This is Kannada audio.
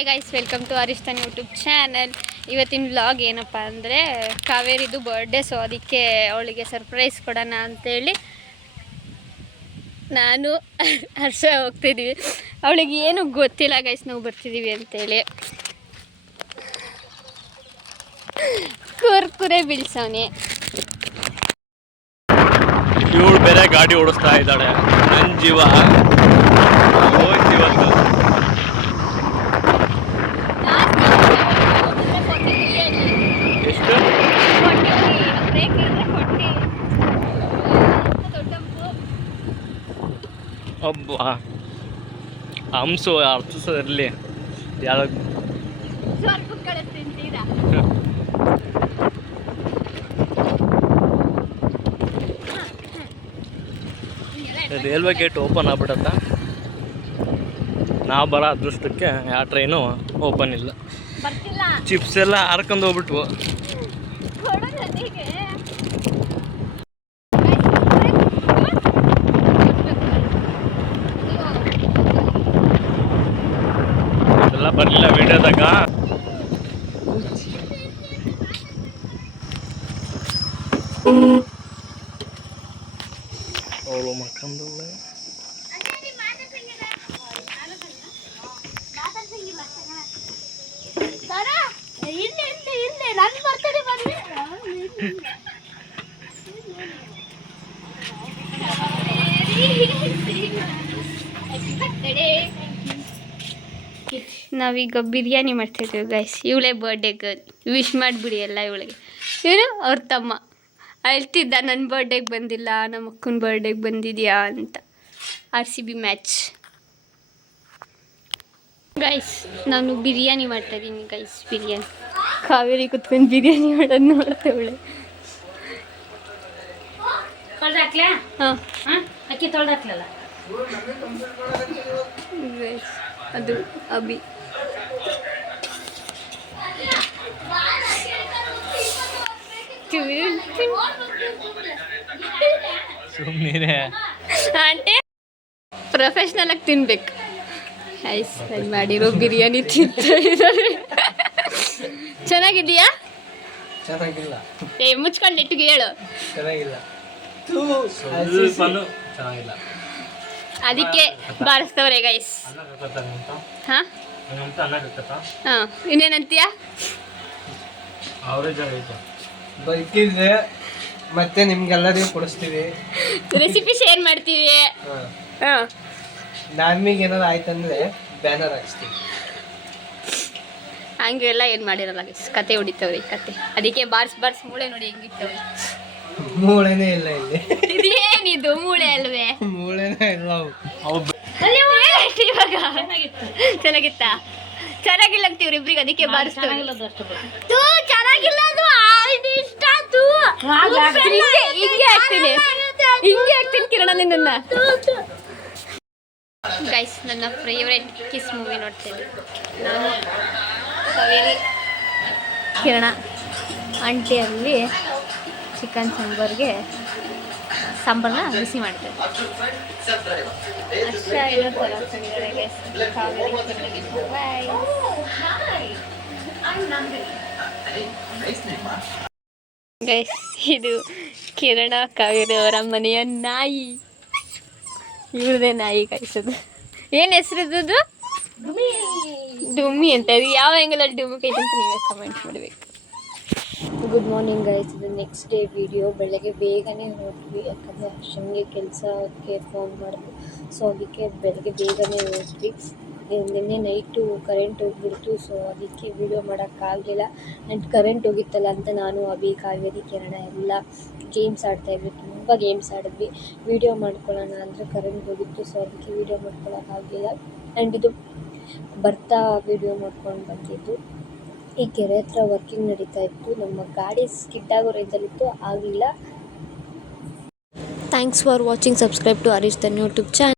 Hi guys, welcome to Arishtan YouTube channel. ಇವತ್ತಿನ ವ್ಲಾಗ್ ಏನಪ್ಪ ಅಂದರೆ ಕಾವೇರಿದು ಬರ್ಡೇ. ಸೊ ಅದಕ್ಕೆ ಅವಳಿಗೆ ಸರ್ಪ್ರೈಸ್ ಕೊಡೋಣ ಅಂತೇಳಿ ನಾನು ಹರ್ಷ ಹೋಗ್ತಿದ್ದೀವಿ. ಅವಳಿಗೆ ಏನೂ ಗೊತ್ತಿಲ್ಲ ಗೈಸ್ ನಾವು ಬರ್ತಿದ್ದೀವಿ ಅಂತೇಳಿ. ಕುರ್ಕುರೆ ಬೀಳ್ಸವನೆ. ಇವಳು ಬೇರೆ ಗಾಡಿ ಓಡಿಸ್ತಾ ಇದ್ದಾಳೆ. ನನ್ನ ಜೀವ ಹೋಯ್ತು ಇವತ್ತು. ಎಷ್ಟು ಒಬ್ಬ ಹಂಸು ಅರ್ಥಸಲ್ಲಿ ಯಾವ ರೈಲ್ವೆ ಗೇಟ್ ಓಪನ್ ಆಗ್ಬಿಡತ್ತ. ನಾವು ಬರೋ ಅದೃಷ್ಟಕ್ಕೆ ಯಾವ ಟ್ರೈನು ಓಪನ್ ಇಲ್ಲ. ಚಿಪ್ಸ್ ಎಲ್ಲ ಹರ್ಕೊಂಡು ಹೋಗ್ಬಿಟ್ವು. ಇದೆಲ್ಲ ಬರಲಿಲ್ಲ ವಿಡಿಯೋದಾಗ. ಅವಳು ಮಕ್ಕಂದು ನಾವೀಗ ಬಿರಿಯಾನಿ ಮಾಡ್ತಿದ್ದೀವಿ ಗೈಸ್. ಇವಳೇ ಬರ್ಡೇ ಗರ್ಲ್. ವಿಶ್ ಮಾಡಿಬಿಡಿ ಎಲ್ಲ ಇವಳಿಗೆ. ಏನು ಅವ್ರ ತಮ್ಮ ಅಳ್ತಿದ್ದ, ನನ್ನ ಬರ್ಡೇಗೆ ಬಂದಿಲ್ಲ, ನಮ್ಮ ಅಕ್ಕನ ಬರ್ಡೇಗೆ ಬಂದಿದ್ಯಾ ಅಂತ. RCB match guys. ನಾನು ಬಿರಿಯಾನಿ ಮಾಡ್ತಾಯಿದ್ದೀನಿ ಗೈಸ್. ಬಿರಿಯಾನಿ ಕಾವೇರಿ ಕುತ್ಕೊಂಡು ಬಿರಿಯಾನಿ ಮಾಡೋದು ನೋಡ್ತೇವಳೆ. ಹಾಂ ಅಕ್ಕಿ ತೊಳ್ದಾಕ್ಲಲ್ಲ ಗೈಸ್, ಅದು ಅಭಿ. ಸುಮ್ಮನೆ ಆಂಟಿ ಪ್ರೊಫೆಷ್ನಲ್ ಆಗಿ ತಿನ್ಬೇಕು. ಐಸ್ ನಾನು ಮಾಡಿರೋ ಬಿರಿಯಾನಿ ತಿಂತಾ ಇದ್ದಾರೆ. ಚೆನ್ನಾಗಿದೆಯಾ? ಚೆನ್ನಾಗಿಲ್ಲ. ಮುಚ್ಕೊಂಡು ನೆಟ್ಟಿಗೆ ಹೇಳು. ಚೆನ್ನಾಗಿಲ್ಲ. ಚೆನ್ನಾಗಿಲ್ಲ. ಅದಕ್ಕೆ ಬಾರಿಸ್ತವ್ರೆ ಗೈಸ್. ಹಾಂ ಹಾಂ, ಇನ್ನೇನಂತೀಯ? ಬೈಕಿದ್ರೆ ಮತ್ತೆ ನಿಮ್ಗೆಲ್ಲರಿಗೂ ಕೊಡಿಸ್ತೀವಿ. ರೆಸಿಪಿ ಶೇರ್ ಮಾಡ್ತೀವಿ. ಹಾಂ, ನಮಗೆ ಏನಾದ್ರು ಆಯ್ತಂದ್ರೆ ಬ್ಯಾನರ್ ಹಾಕ್ಸ್ತೀವಿ. ಹಂಗೆಲ್ಲ ಏನು ಮಾಡಿರಲ್ಲ ಗೈಸ್. ಕತೆ ಹೊಡಿತವ್ರಿ ಕತೆ. ಅದಕ್ಕೆ ಬಾರ್ಸ್ ಮೂಳೆ ನೋಡಿ ಹೆಂಗಿಟ್ಟವ್ರಿ. ಮೂಳೆನೇ ಇಲ್ಲ ಇಲ್ಲಿ. ಇದೇನಿದು ಮೂಳೆ ಅಲ್ವೇ? ಮೂಳೆನೇ ಇಲ್ಲ. ಇವಾಗ ಚೆನ್ನಾಗಿತ್ತಾ? ಚೆನ್ನಾಗಿಲ್ಲ ಅಂತೀವ್ರಿ ಇಬ್ರಿಗೆ, ಅದಕ್ಕೆ ಬಾರಿಸ್ತೀವಿ. ಚೆನ್ನಾಗಿಲ್ಲ ಅದು. ಇಷ್ಟ ಅದು. ಹಿಂಗೆ ಆಗ್ತೀನಿ ಕಿರಣ ನಿನ್ನ. ಗೈಸ್, ನನ್ನ ಫೇವ್ರೆಟ್ ಕಿಸ್ ಮೂವಿ ನೋಡ್ತೀನಿ ನಾನು. ಕಾವೇರಿ ಕಿರಣ ಆಂಟಿಯಲ್ಲಿ ಚಿಕನ್ ಸಾಂಬಾರನ್ನ ಬಿಸಿ ಮಾಡ್ತೇವೆ. ಅಷ್ಟ ಏನೋ ಗೈಸ್, ಇದು ಕಿರಣ ಕಾವೇರಿ ಅವರ ಮನೆಯ ನಾಯಿ. ಇವ್ರದೇ ನಾಯಿ ಕಾಯಿಸೋದು. ಏನು ಹೆಸರಿದ್ದು? ಡುಮ್ಮಿ ಅಂತ. ಇದು ಯಾವ ಆ್ಯಂಗಲಲ್ಲಿ ಡುಮ್ಮಿ ಕೈತೆ ಅಂತ ನೀವೇ ಕಮೆಂಟ್ ಮಾಡಬೇಕು. Good morning guys. ಇದು ನೆಕ್ಸ್ಟ್ ಡೇ ವಿಡಿಯೋ. ಬೆಳಗ್ಗೆ ಬೇಗನೆ ಹೋದ್ವಿ, ಯಾಕಂದರೆ ಹರ್ಷನ್ಗೆ ಕೆಲಸಕ್ಕೆ ಫೋನ್ ಮಾಡಿದ್ರು. ಸೊ ಅದಕ್ಕೆ ಬೆಳಗ್ಗೆ ಬೇಗನೆ ಹೋದ್ವಿ. ನಿನ್ನೆ ನೈಟು ಕರೆಂಟ್ ಹೋಗ್ಬಿಡ್ತು. ಸೊ ಅದಕ್ಕೆ ವಿಡಿಯೋ ಮಾಡೋಕ್ಕಾಗಲಿಲ್ಲ. ಆ್ಯಂಡ್ ಕರೆಂಟ್ ಹೋಗಿತ್ತಲ್ಲ ಅಂತ ನಾನು ಅಭಿ, ಕಾವೇರಿ, ಕಿರಣ ಎಲ್ಲ ಗೇಮ್ಸ್ ಆಡ್ತಾಯಿದ್ವಿ. ತುಂಬ ಗೇಮ್ಸ್ ಆಡಿದ್ವಿ. ವೀಡಿಯೋ ಮಾಡ್ಕೊಳ್ಳೋಣ ಅಂದರೆ ಕರೆಂಟ್ ಹೋಗಿತ್ತು. ಸೊ ಅದಕ್ಕೆ ವೀಡಿಯೋ ಮಾಡ್ಕೊಳ್ಳೋಕ್ಕಾಗಲಿಲ್ಲ. ಆ್ಯಂಡ್ ಇದು ಬರ್ತಾ ವೀಡಿಯೋ ಮಾಡ್ಕೊಂಡು ಬಂದಿದ್ದು. ಈ ಕೆರೆ ಹತ್ರ ವರ್ಕಿಂಗ್ ನಡೀತಾ ಇತ್ತು. ನಮ್ಮ ಗಾಡಿ ಸ್ಕಿಡ್ ಆಗೋ ರೇಂಜಲ್ಲಿತ್ತು, ಆಗಲಿಲ್ಲ. Thanks for watching. Subscribe to Arishtan YouTube channel.